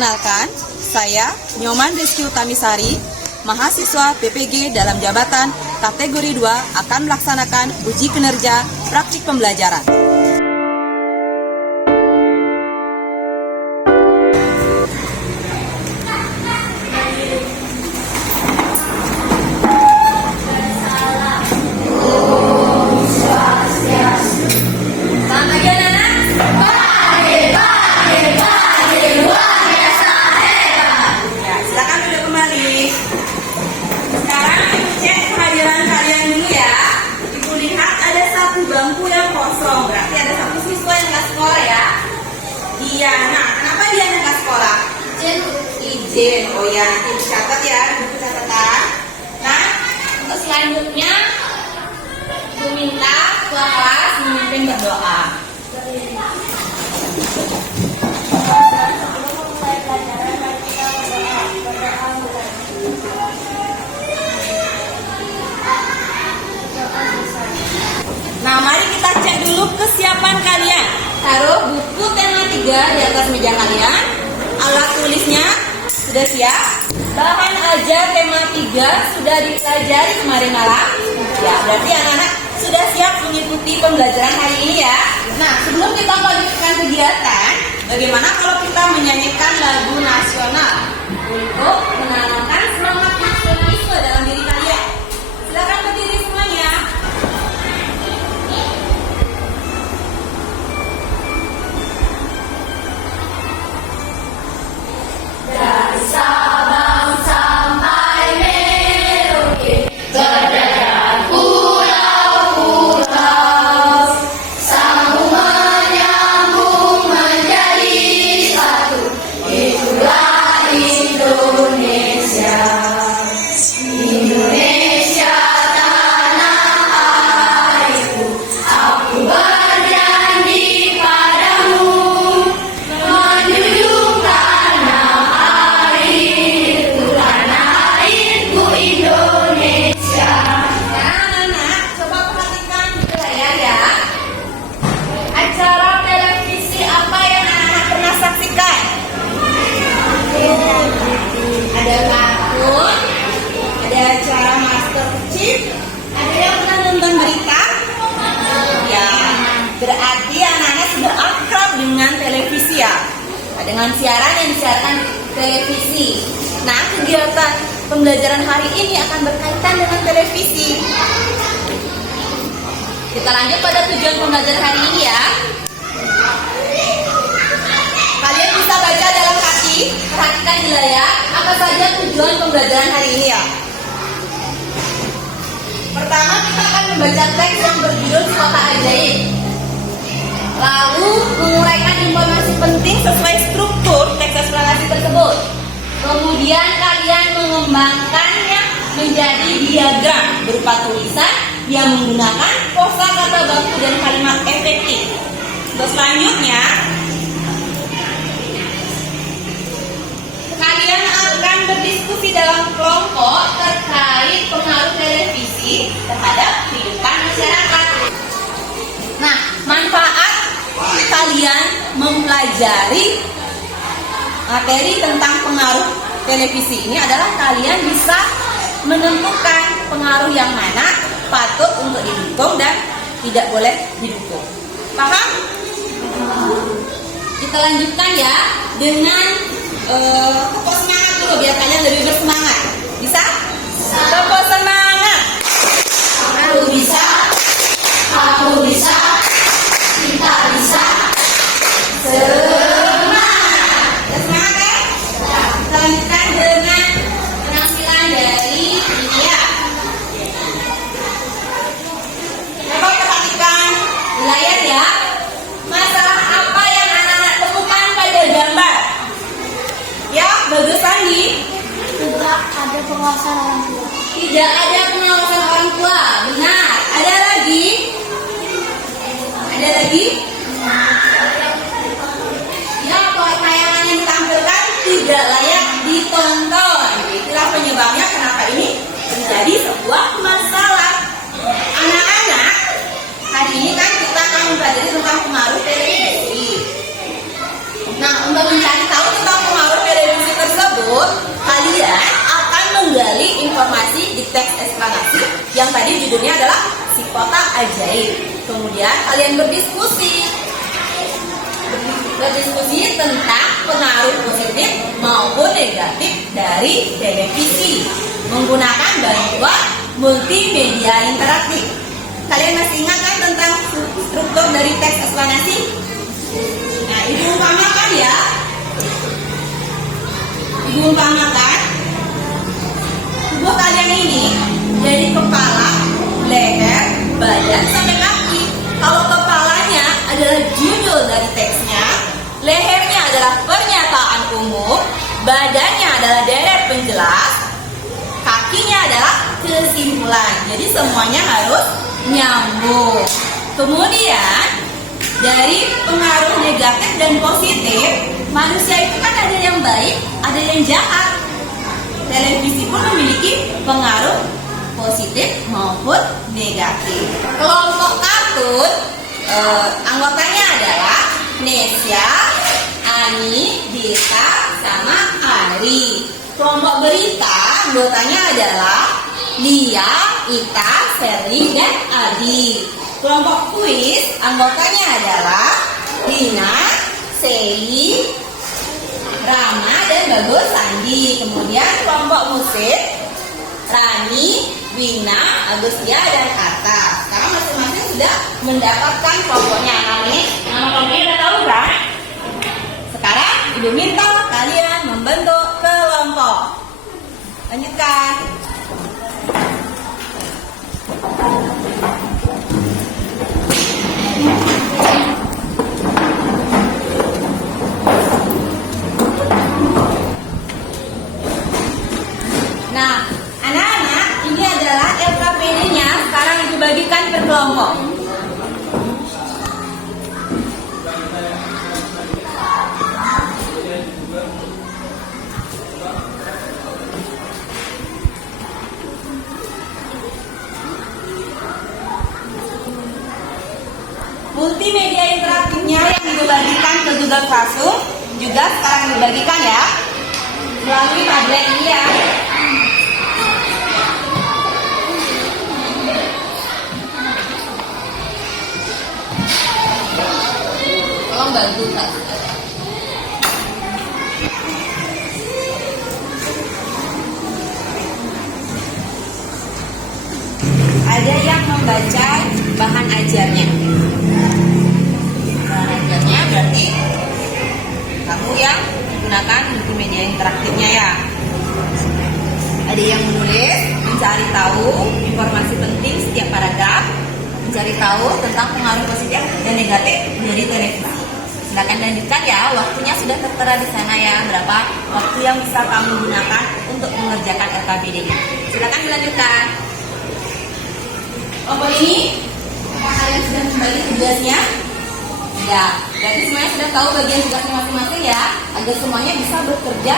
Perkenalkan, saya Nyoman Rizky Utamisari, mahasiswa PPG dalam jabatan kategori 2 akan melaksanakan uji kinerja praktik pembelajaran. Bangku yang kosong, berarti ada satu siswa yang nggak sekolah ya. Iya, nah kenapa dia nggak sekolah? Izin. Oh ya, nanti dicatat ya, buku catatan. Nah, untuk selanjutnya aku minta ketua kelas memimpin berdoa. Nah, mari kita cek dulu kesiapan kalian. Taruh buku tema 3 di atas meja kalian. Alat tulisnya sudah siap. Bahan ajar tema 3 sudah dipelajari kemarin malam. Ya, berarti anak-anak sudah siap mengikuti pembelajaran hari ini ya. Nah, sebelum kita melanjutkan kegiatan, bagaimana kalau kita menyanyikan lagu nasional untuk menanamkan semangat nasionalisme dalam diri kalian? Silakan berdiri semuanya. Berarti anak-anak sudah akrab dengan televisi ya, dengan siaran yang disiarkan televisi. Nah, kegiatan pembelajaran hari ini akan berkaitan dengan televisi. Kita lanjut pada tujuan pembelajaran hari ini ya. Kalian bisa baca dalam kaki, perhatikan di layar apa saja tujuan pembelajaran hari ini ya. Pertama, kita akan membaca teks yang berjudul Kota Ajaib. Lalu menguraikan informasi penting sesuai struktur teks eksplanasi tersebut. Kemudian kalian mengembangkannya menjadi diagram berupa tulisan yang menggunakan kosakata baku dan kalimat efektif. Terus selanjutnya, kalian akan berdiskusi dalam kelompok terkait pengaruh televisi terhadap kehidupan masyarakat. Nah, manfaat kalian mempelajari materi tentang pengaruh televisi ini adalah kalian bisa menentukan pengaruh yang mana patut untuk didukung dan tidak boleh didukung. Paham? Kita lanjutkan ya dengan tepuk semangat dulu biar kalian lebih bersemangat. Bisa? Tepuk semangat. Aku bisa. Aku bisa. Kita bisa. Semangat. Semangat ya? Kita lanjutkan dengan penampilan dari India. Coba perhatikan di layar ya. Masalah apa yang anak-anak temukan pada gambar? Ya, bagus Sandi. Tidak ada pengawasan orang tua. Tidak ada pengawasan orang tua. Benar. Ada lagi? Ada lagi? Ya, tayangan yang ditampilkan tidak layak ditonton. Itulah penyebabnya kenapa ini menjadi sebuah masalah. Anak-anak, hari ini kan kita akan mempelajari tentang pengaruh televisi. Nah, untuk mencari tahu tentang pengaruh televisi ajaib. Kemudian kalian berdiskusi tentang pengaruh positif maupun negatif dari televisi menggunakan bantuan multimedia interaktif. Kalian masih ingat kan tentang struktur dari teks eksplanasi? Nah, ibu umpamakan ya. Ibu umpamakan tubuh kalian ini dari kepala, leher, badan sampai kaki. Kalau kepalanya adalah judul dari teksnya, lehernya adalah pernyataan umum, badannya adalah deret penjelas, kakinya adalah kesimpulan. Jadi semuanya harus nyambung. Kemudian dari pengaruh negatif dan positif, manusia itu kan ada yang baik, ada yang jahat. Televisi pun memiliki pengaruh positif maupun negatif. Kelompok kartun anggotanya adalah Nesya, Ani, Dita, sama Ari. Kelompok berita anggotanya adalah Lia, Ita, Ferry, dan Adi. Kelompok kuis anggotanya adalah Dina, Seli, Rama, dan Bagus Sandi. Kemudian kelompok musik Rani, Wina, Agustia, dan Kata. Sekarang masing-masing sudah mendapatkan kelompoknya. Nama kelompoknya udah tahu kan? Sekarang ibu minta kalian membentuk kelompok. Lanjutkan. Nah, anak-anak, ini adalah LKPD-nya. Sekarang ibu bagikan per kelompok. Multimedia interaktifnya yang dibagikan ke Google Classroom juga sekarang dibagikan ya melalui tablet ini ya. Tolong bantu Kak. Ada yang membaca bahan ajarnya. Bahan ajarnya berarti kamu yang menggunakan multimedia interaktifnya ya. Ada yang menulis, mencari tahu informasi penting setiap paragraf, mencari tahu tentang pengaruh positif dan negatif dari televisi. Silakan lanjutkan ya, waktunya sudah tertera di sana ya, berapa waktu yang bisa kamu gunakan untuk mengerjakan LKPD-nya. Silakan dilanjutkan. Kelompok ini, apakah kalian sudah membagi tugasnya? Ya, berarti semuanya sudah tahu bagian tugasnya masing-masing ya, agar semuanya bisa bekerja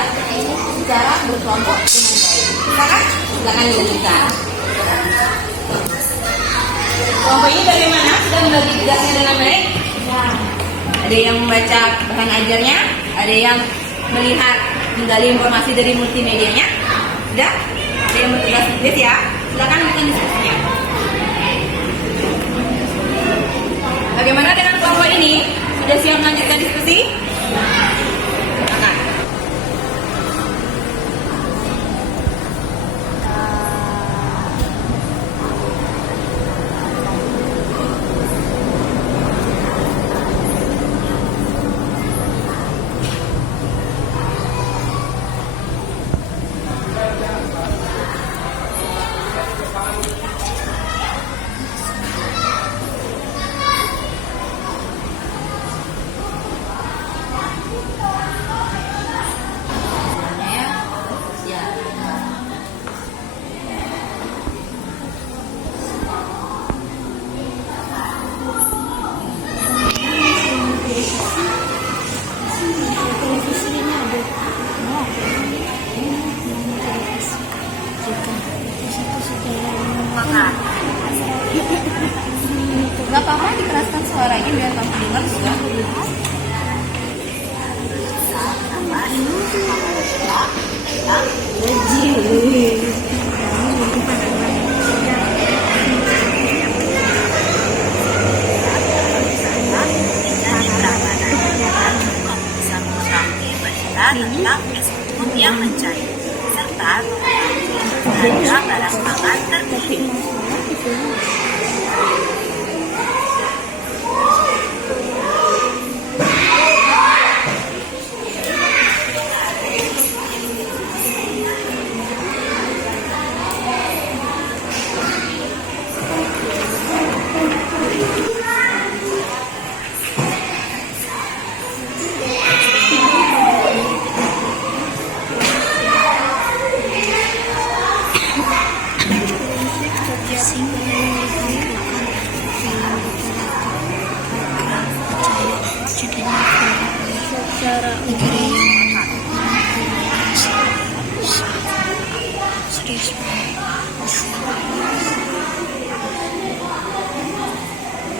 secara berkelompok dengan baik. Silakan dilanjutkan. Kelompok ini bagaimana? Sudah membagi tugasnya dengan baik? Ya. Ada yang membaca bahan ajarnya, ada yang melihat, menggali informasi dari multimedianya. Sudah? Ada yang bertugas tulis ya? Silakan lanjutkan diskusinya. Bagaimana dengan kelompok ini? Sudah siap melanjutkan diskusi? Silakan. Gak apa-apa dikeraskan suaranya biar kamu dengar juga.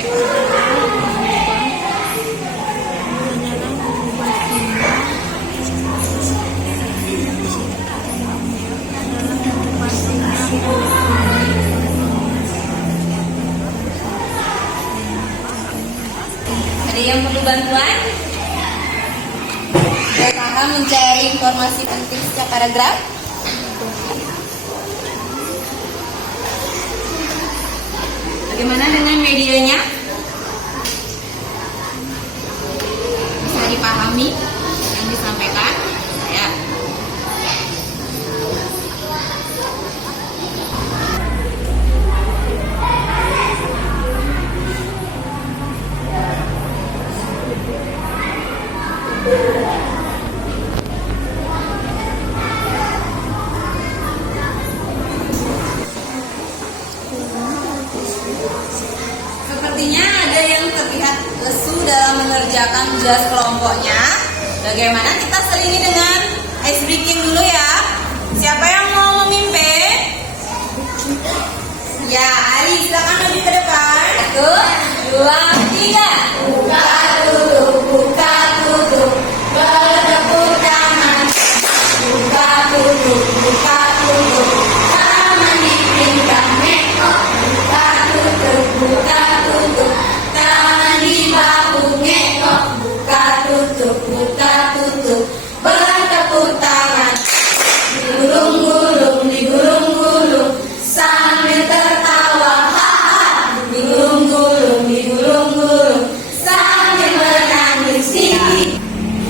Ada yang perlu bantuan? Sudah paham mencari informasi penting setiap paragraf? Bagaimana dengan medianya? Bisa dipahami yang disampaikan? Ya. Sepertinya ada yang terlihat lesu dalam mengerjakan tugas kelompoknya. Bagaimana kita selingi dengan ice breaking dulu ya? Siapa yang mau memimpin? Ya, Ari, silakan maju ke depan. 1, 2, 3. Buka tutup, buka tutup. Bertepuk tangan. Buka tutup, buka tutup. Tangan dipinggam mekok. Buka tutup, buka tutup. Tangan di bahu ngekok. Buka tutup, buka tutup. Bertepuk tangan. Digulung-gulung, digulung-gulung. Sambil tertawa, haha. Digulung-gulung, digulung-gulung. Sambil menangis, hihi.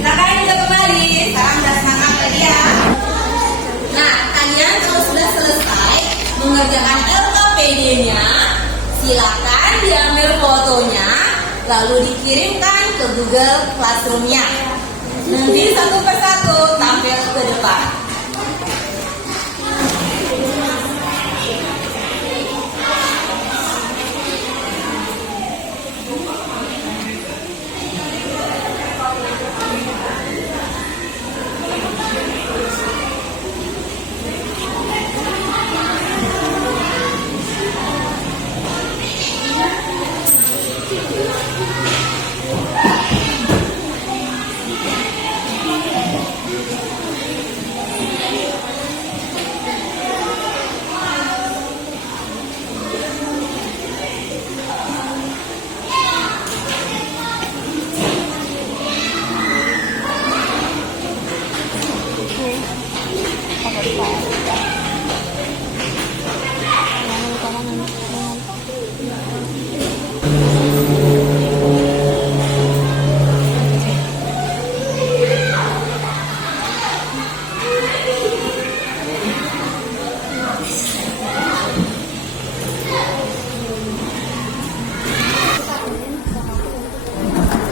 Silakan kita kembali. Sekarang udah semangat lagi ya. Nah, kalian kalau sudah selesai mengerjakan LKPD-nya, silakan diambil fotonya, lalu dikirimkan ke Google Classroom-nya. Nanti satu persatu tampil ke depan.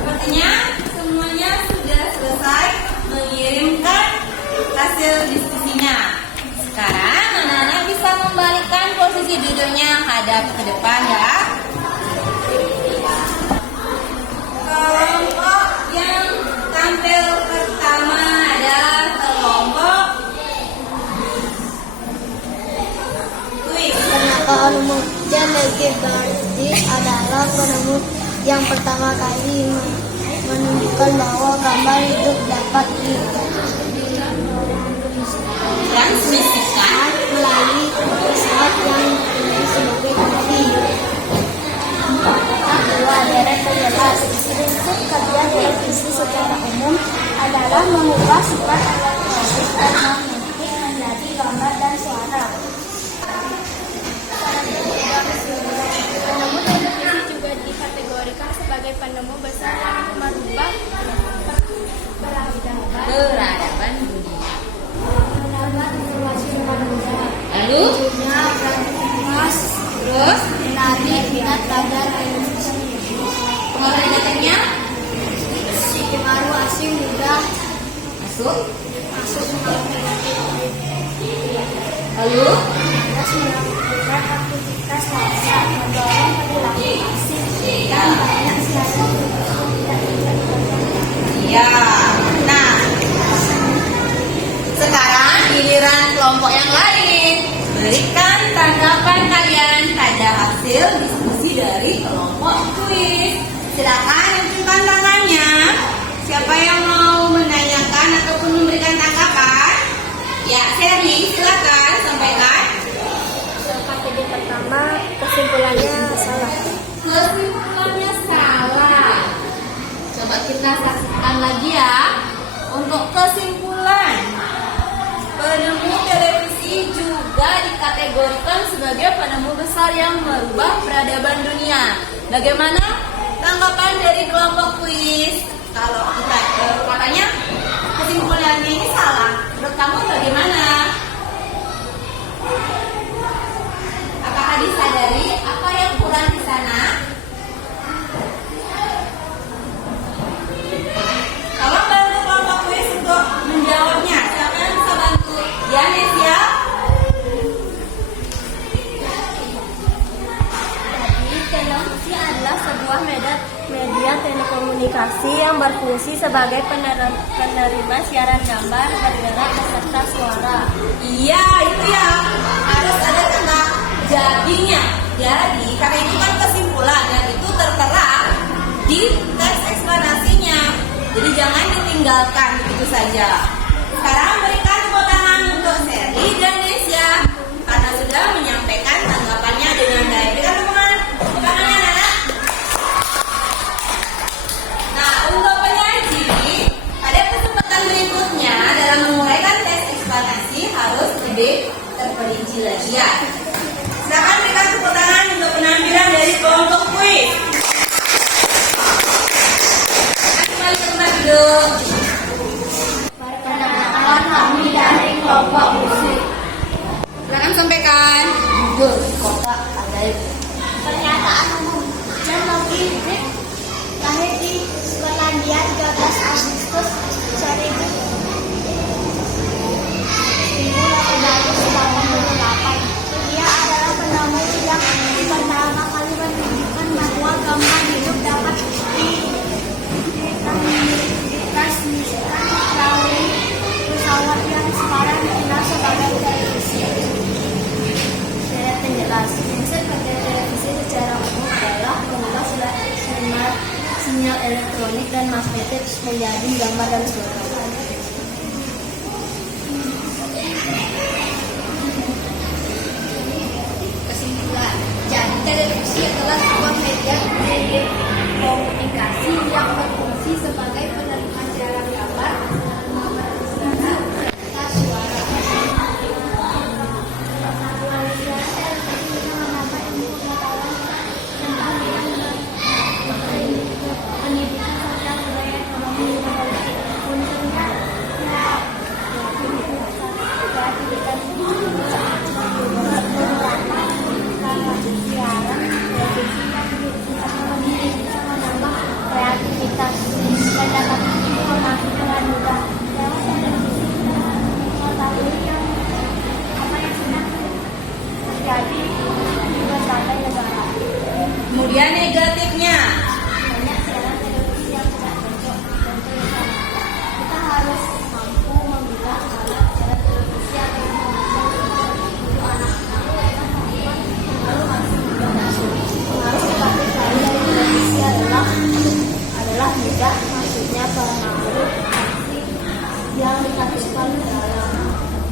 Sepertinya semuanya sudah selesai mengirimkan hasil diskusinya. Sekarang anak-anak bisa membalikkan posisi duduknya hadap ke depan ya. Kelompok yang tampil pertama adalah kelompok kuis. Kenapa Al-Muhjan Al-Kibardi adalah penemu yang pertama kali menunjukkan bahwa gambar hidup dapat Transmisikan melalui pesawat yang dikenal sebagai TV. Kedua, deret penjelas. Prinsip kerja televisi secara umum adalah mengubah sifat elektronik dan magnetik menjadi gambar dan suara. Penemu televisi juga dikategorikan sebagai penemu besar yang merubah peradaban dunia. Mendapat informasi manusia. Lalu, Mas, terus menarik minat belajar pengorganisasinya baru asing mudah masuk. masuk mengalami Lalu, terus melakukan aktivitas lainnya mendorong perilaku asing dan banyak sekali ya. Nah, sekarang giliran kelompok yang lain. Berikan tanggapan kalian pada hasil diskusi berdiskusi dari kelompok kuis. Silakan hentungkan tangannya. Siapa yang mau menanyakan ataupun memberikan tanggapan? Ya, Sherly, silakan sampaikan. KTG pertama, kesimpulannya salah. Kesimpulannya salah. Coba kita saksikan lagi ya. Untuk kesimpulan, penemu televisi juga dikategorikan sebagai penemu besar yang merubah peradaban dunia. Bagaimana tanggapan dari kelompok kuis? Kalau kita katanya kesimpulannya ini salah, menurut kamu bagaimana? Apakah disadari apa yang kurang di sana? Tolong bantu kelompok kuis untuk menjawabnya. Siapa yang bisa bantu? Ya, Nesia. Jadi, televisi adalah sebuah media telekomunikasi yang berfungsi sebagai penerima siaran gambar, bergerak, beserta suara. Iya, itu ya. Harus ada tanda jadinya. Jadi, karena itu kan kesimpulan dan itu tertera di teks eksplanasinya. Jadi jangan ditinggalkan begitu saja. Sekarang berikan tepuk tangan untuk Sherly dan Nesia karena sudah menyampaikan tanggapannya dengan baik. Berikan tepuk tangannya, anak. Nah, untuk penyaji, pada kesempatan berikutnya dalam menguraikan teks eksplanasi harus lebih terperinci lagi ya. Silakan berikan tepuk tangan untuk penampilan dari kelompok kuis. Kembali ke tempat duduk. Perkenalkan, kami dari kelompok musik. Silakan sampaikan. Kota Ajaib. Pernyataan umum. John Logie Grieg lahir di Skotlandia 13 Agustus 1898. Dia adalah penemu yang pertama kali menunjukkan bahwa gambar hidup dapat ditransmisikan melalui pesawat yang sekarang dikenal sebagai televisi. Saya penjelas, prinsip pada televisi secara umum adalah mengubah sinyal elektronik dan magnetik menjadi gambar dan suara. Kesimpulan, jadi televisi adalah sebuah media komunikasi yang berfungsi sebagai penerima siaran gambar, serta suara. Kreativitas dan dapat informasi dengan mudah. Lewat televisi kita mengetahui apa yang sedang terjadi di berbagai negara. Kemudian negatifnya. Banyak siaran televisi yang tidak cocok dan terusan. Kita harus mampu memilah alat siaran televisi yang memanfaatkan untuk anak-anak. Pengaruh masih berlangsung. Pengaruh negatif lain dari televisi adalah mudah, maksudnya pengaruh yang dikasihkan dalam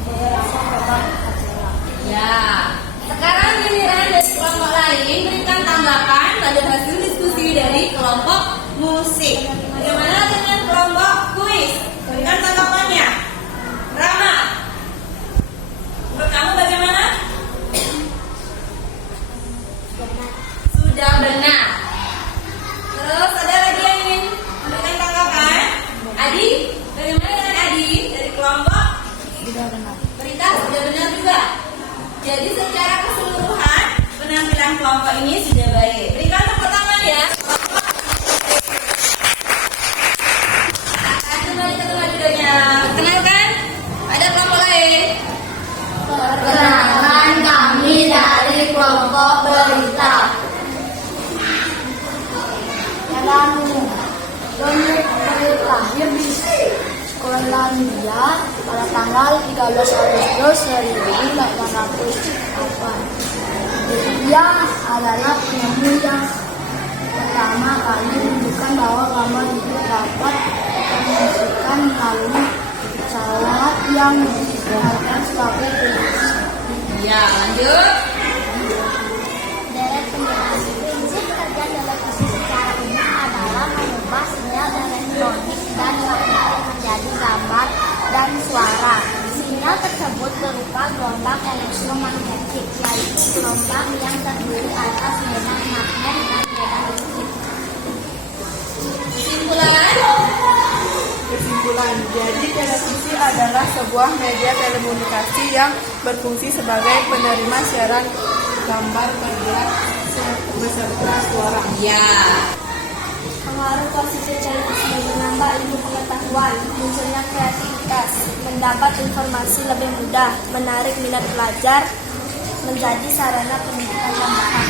beberapa obat acara. Ya. Sekarang giliran dari kelompok lain berikan tanggapan pada hasil diskusi dari kelompok musik. Bagaimana dengan kelompok kuis? Berikan tanggapannya. Rama, menurut kamu bagaimana? Sudah benar. Terus ada lagi yang ingin memberikan tanggapan? Adi, bagaimana dengan Adi dari kelompok? Sudah benar. Berita sudah benar juga. Jadi secara keseluruhan penampilan kelompok ini sudah baik. Berikan tepuk tangan ya. Akan kembali ke tempat duduknya. Kenalkan, ada kelompok lain. Perkenalkan, kami dari kelompok berita. Dalam Dominic lahir di Skotlandia pada tanggal 13 Agustus 1808. Dia adalah penemu yang pertama kali menunjukkan bahwa gambar itu dapat dipromosikan melalui pesawat yang digunakan sebagai televisi. Ya, lanjut. Deret penjelasan prinsip kerja televisi secara umum adalah mengubah sinyal elektronik dan magnetik menjadi gambar dan suara. Sinyal tersebut berupa gelombang elektromagnetik, yaitu gelombang yang terdiri atas medan magnet dan medan listrik. Kesimpulan, jadi televisi adalah sebuah media telekomunikasi yang berfungsi sebagai penerima siaran gambar bergerak beserta suara. Ya. Pengaruh positif televisi menambah ilmu pengetahuan, munculnya kreativitas, mendapat informasi lebih mudah, menarik minat pelajar, menjadi sarana pendidikan tambahan.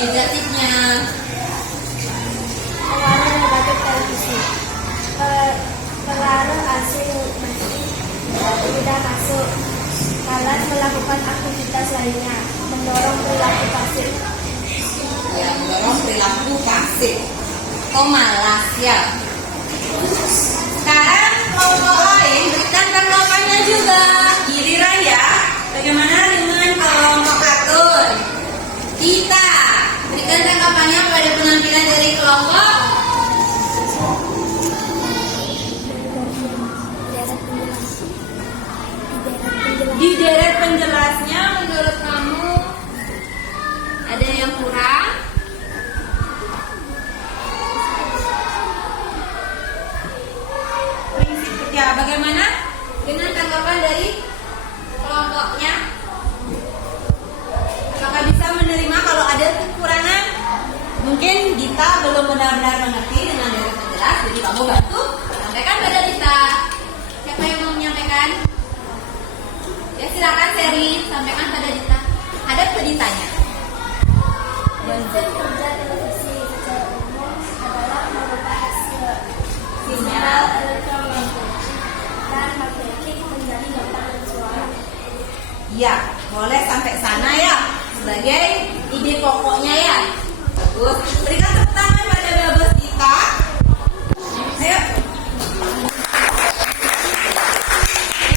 Negatifnya. Pengaruh negatif televisi. Pengaruh asing mudah masuk, malas melakukan aktivitas lainnya, mendorong perilaku pasif. Ya, mendorong perilaku pasif. Kok malas ya? Sekarang kelompok lain berikan tanggapannya juga. Giliran ya. Bagaimana dengan kelompok kartun? Kita berikan tanggapannya pada penampilan dari kelompok. Di deret penjelasnya menurut kamu ada yang kurang? Prinsip ya, bagaimana dengan tanggapan dari kelompoknya? Apakah bisa menerima kalau ada kekurangan? Mungkin Dita belum benar-benar mengerti dengan deret penjelas, jadi kamu bantu sampaikan pada Dita. Siapa yang mau menyampaikan? Ya silakan Seri, sampaikan pada Dita. Ada ditanya. Prinsip kerja televisi secara umum adalah merubah hasil sinyal elektromagnetik dan magnetik menjadi gambar dan suara. Ya, boleh sampai sana ya. Sebagai ide pokoknya ya. Bagus. Berikan tepuk tangan pada Babes Dita. Ayo.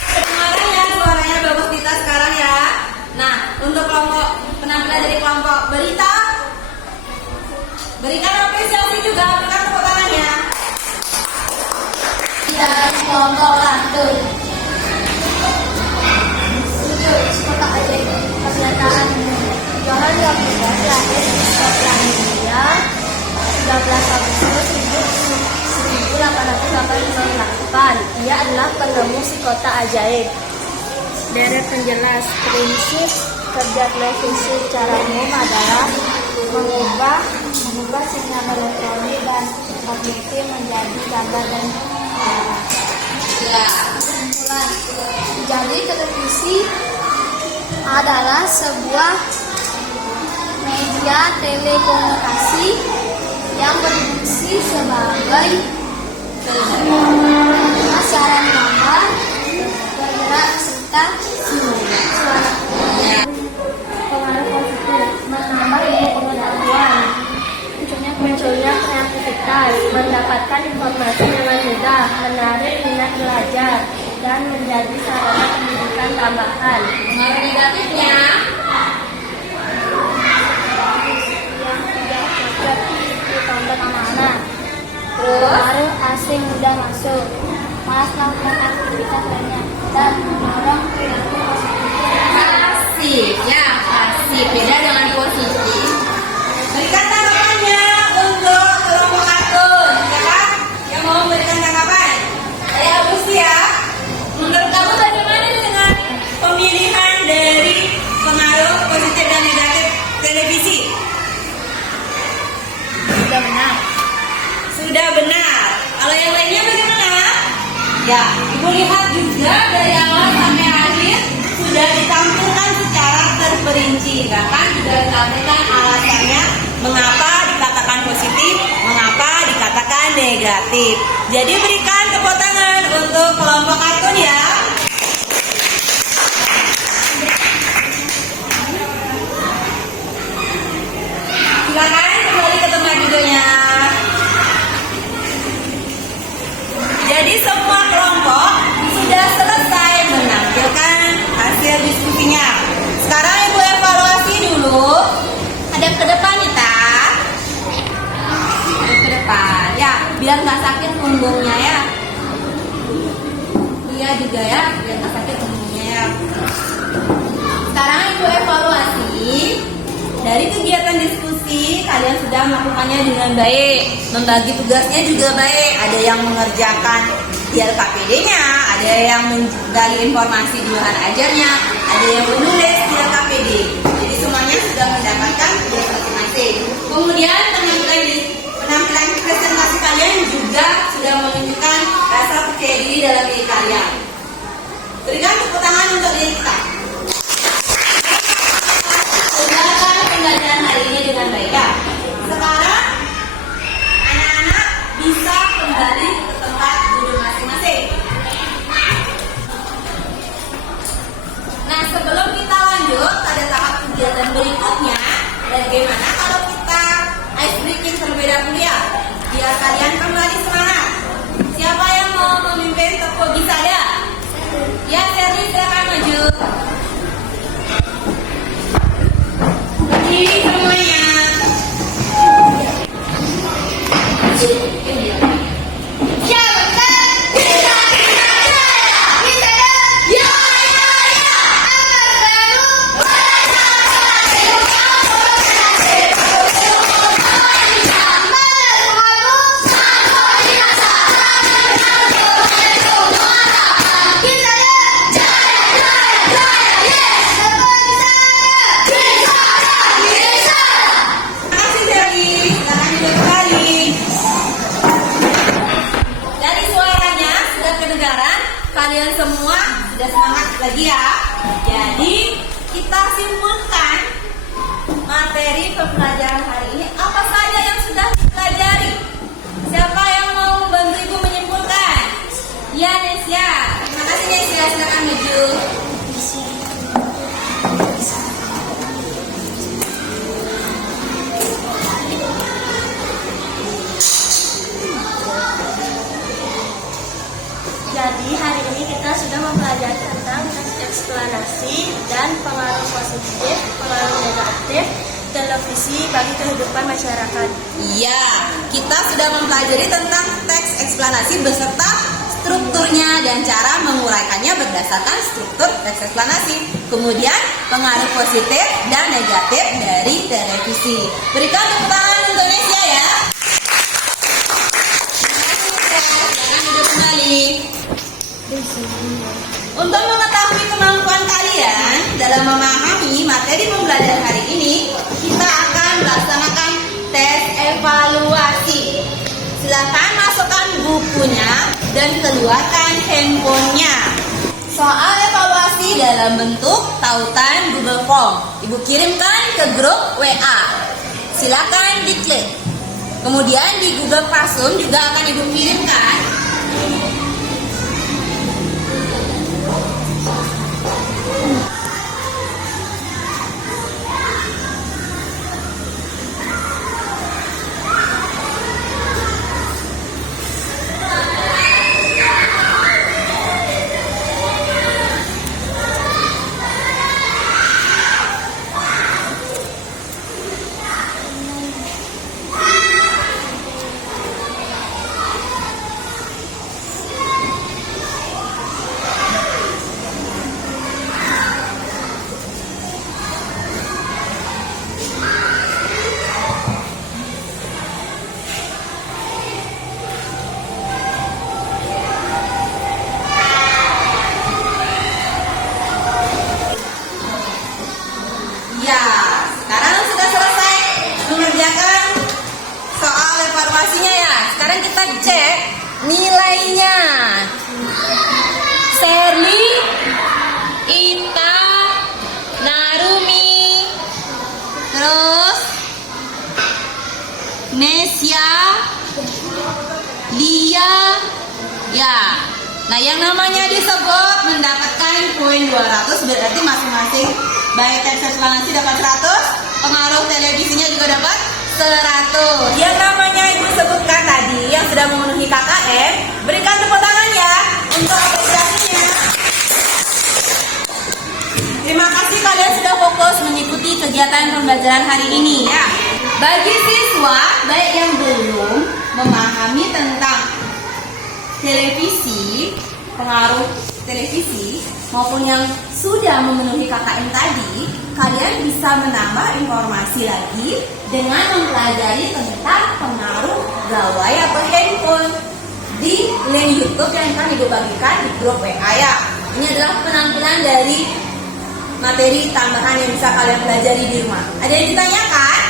Kedengaran ya suaranya Babes Dita sekarang ya. Nah, untuk kelompok penampilan dari kelompok Berita, berikan apresiasi juga, berikan tepuk tangannya. Dari kelompok kartun. Sudut kota ajaib pernyataan Johan 12 lahir di Skotlandia 13 Agustus 1888. Ia adalah penemu si kota ajaib. Deret penjelas prinsip kerja televisi secara umum adalah mengubah sinyal elektronik dan magnetik menjadi gambar dan suara. Ya. Kesimpulan. Jadi televisi adalah sebuah media telekomunikasi yang berfungsi sebagai siaran gambar bergerak serta suara. Pengaruh positif menambah ilmu pengetahuan, munculnya kreativitas, mendapatkan informasi dengan mudah, menarik minat belajar, dan menjadi sarana pendidikan tambahan. Pengaruh negatifnya. Yang tidak cocok ditonton anak-anak. Terus Pengaruh asing mudah masuk, malas melakukan aktivitas lainnya, dan mendorong perilaku positif. pasif ya, pasif beda dengan positif. Berikan tanggapannya untuk kelompok kartun. Siapa yang mau memberikan tanggapan? Saya Agus ya. Menurut kamu bagaimana dengan pemilihan dari pengaruh positif dan negatif televisi? Sudah benar. Sudah benar. Kalau yang lainnya bagaimana? Ya, Ibu lihat juga dari awal sampai akhir sudah ditampilkan secara terperinci. Bahkan sudah ditampilkan alasannya mengapa dikatakan positif, mengapa dikatakan negatif. Jadi berikan tepuk tangan untuk kelompok kartun ya. kembali ke tempat duduknya. Jadi semua kelompok sudah selesai menampilkan hasil diskusinya. Sekarang Ibu evaluasi dulu. Hadap ke depan kita. Hadap ke depan. Ya, biar nggak sakit punggungnya ya. Iya juga ya, biar nggak sakit punggungnya ya. Sekarang Ibu evaluasi. Dari kegiatan diskusi, kalian sudah melakukannya dengan baik. Membagi tugasnya juga baik. Ada yang mengerjakan di LKPD-nya, ada yang menggali informasi di bahan ajarnya, ada yang menulis di LKPD. Jadi semuanya sudah mendapatkan tugas masing-masing. Kemudian penampilan presentasi kalian juga sudah menunjukkan rasa percaya diri dalam diri kalian. Berikan tepuk tangan untuk diri kita. Pembelajaran hari ini dengan baik ya. Sekarang anak-anak bisa kembali ke tempat duduk masing-masing. Nah, sebelum kita lanjut pada tahap kegiatan berikutnya, bagaimana kalau kita ice breaking terlebih dahulu ya, biar kalian kembali semangat. Siapa yang mau memimpin tepuk bisa ya? Ya, Sherly silakan maju. Ini semuanya. Kalian semua sudah semangat lagi ya. Jadi kita simpulkan materi pembelajaran hari ini. Apa saja yang sudah dipelajari? Siapa yang mau membantu Ibu menyimpulkan? Ya, Nesya. Terima kasih Nesya. Silakan maju. Jadi hari ini kita sudah mempelajari tentang teks eksplanasi dan pengaruh positif, pengaruh negatif televisi bagi kehidupan masyarakat. Iya, kita sudah mempelajari tentang teks eksplanasi beserta strukturnya dan cara menguraikannya berdasarkan struktur teks eksplanasi. Kemudian pengaruh positif dan negatif dari televisi. Berikan tepuk tangan untuk Nesya ya. Jangan duduk kembali. Untuk mengetahui kemampuan kalian dalam memahami materi pembelajaran hari ini, kita akan melaksanakan tes evaluasi. Silakan masukkan bukunya dan keluarkan handphonenya. Soal evaluasi dalam bentuk tautan Google Form. Ibu kirimkan ke grup WA. Silakan diklik. Kemudian di Google Classroom juga akan Ibu kirimkan. Ya, sekarang sudah selesai mengerjakan soal evaluasinya ya. Sekarang kita cek nilainya. Sherly, Ita, Narumi, terus Nesya, Lia, ya. Nah, yang namanya disebut mendapatkan poin 200 berarti masing-masing baik teks eksplanasi dapat 100, pengaruh televisinya juga dapat 100. Yang namanya Ibu sebutkan tadi yang sudah memenuhi KKM, berikan tepuk tangan ya untuk apresiasinya. Terima kasih kalian sudah fokus mengikuti kegiatan pembelajaran hari ini ya. Bagi siswa baik yang belum memahami tentang televisi, pengaruh televisi, maupun yang sudah memenuhi KKM tadi, kalian bisa menambah informasi lagi dengan mempelajari tentang pengaruh gawai atau handphone di link YouTube yang akan Ibu bagikan di grup WA ya. Ini adalah penampilan dari materi tambahan yang bisa kalian pelajari di rumah. Ada yang ditanyakan?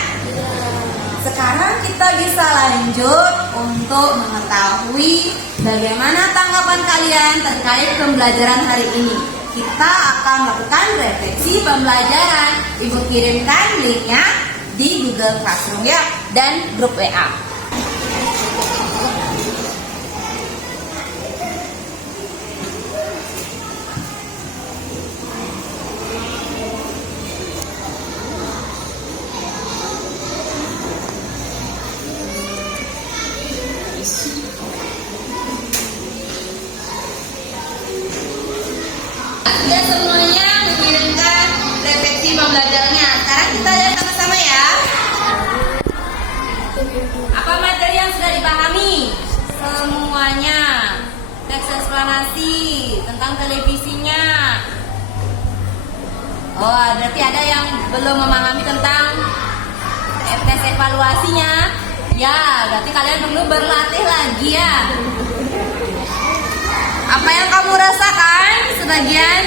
Sekarang kita bisa lanjut untuk mengetahui bagaimana tanggapan kalian terkait pembelajaran hari ini. Kita akan melakukan refleksi pembelajaran. Ibu kirimkan linknya di Google Classroom ya dan grup WA. Sudah semuanya mengirimkan refleksi pembelajarannya. Sekarang kita lihat sama-sama ya. Apa materi yang sudah dipahami? Semuanya. Teks eksplanasi tentang televisinya. Oh, berarti ada yang belum memahami tentang tes evaluasinya. Ya, berarti kalian perlu berlatih lagi ya. Apa yang kamu rasakan? Sebagian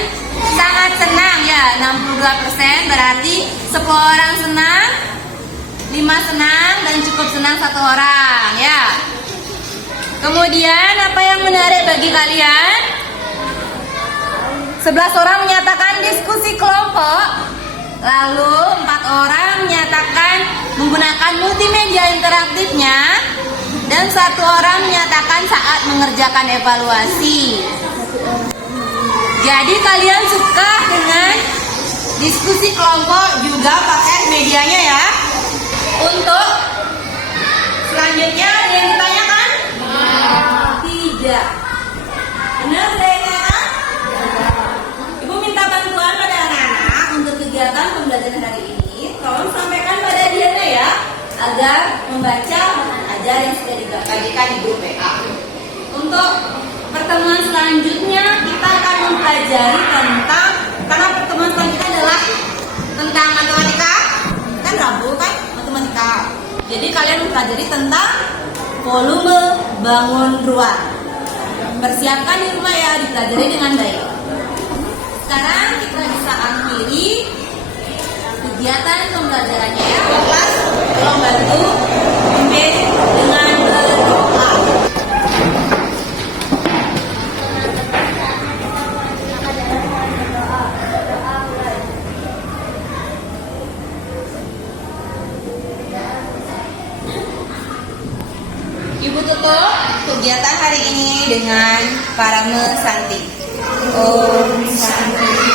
sangat senang ya, 62%, berarti 10 orang senang, 5 senang, dan cukup senang 1 orang ya. Kemudian apa yang menarik bagi kalian? 11 orang menyatakan diskusi kelompok, lalu 4 orang menyatakan menggunakan multimedia interaktifnya, dan 1 orang menyatakan saat mengerjakan evaluasi. Jadi kalian suka dengan diskusi kelompok juga pakai medianya ya. Untuk selanjutnya ada yang ditanyakan? Tidak. Benar ada yang ditanyakan? Ibu minta bantuan pada anak-anak untuk kegiatan pembelajaran hari ini. Tolong sampaikan pada Diana ya, agar membaca ajar yang sudah dibagikan di grup WA. Untuk pertemuan selanjutnya kita akan mempelajari tentang, karena pertemuan selanjutnya adalah tentang matematika, kan Rabu kan matematika. Jadi kalian mempelajari tentang volume bangun ruang. Persiapkan di rumah ya, dipelajari dengan baik. Sekarang kita bisa akhiri kegiatan pembelajarannya ya. Kelas tolong bantu pimpin dengan berdoa. Ibu tutup kegiatan hari ini dengan parame santi. Om Santi.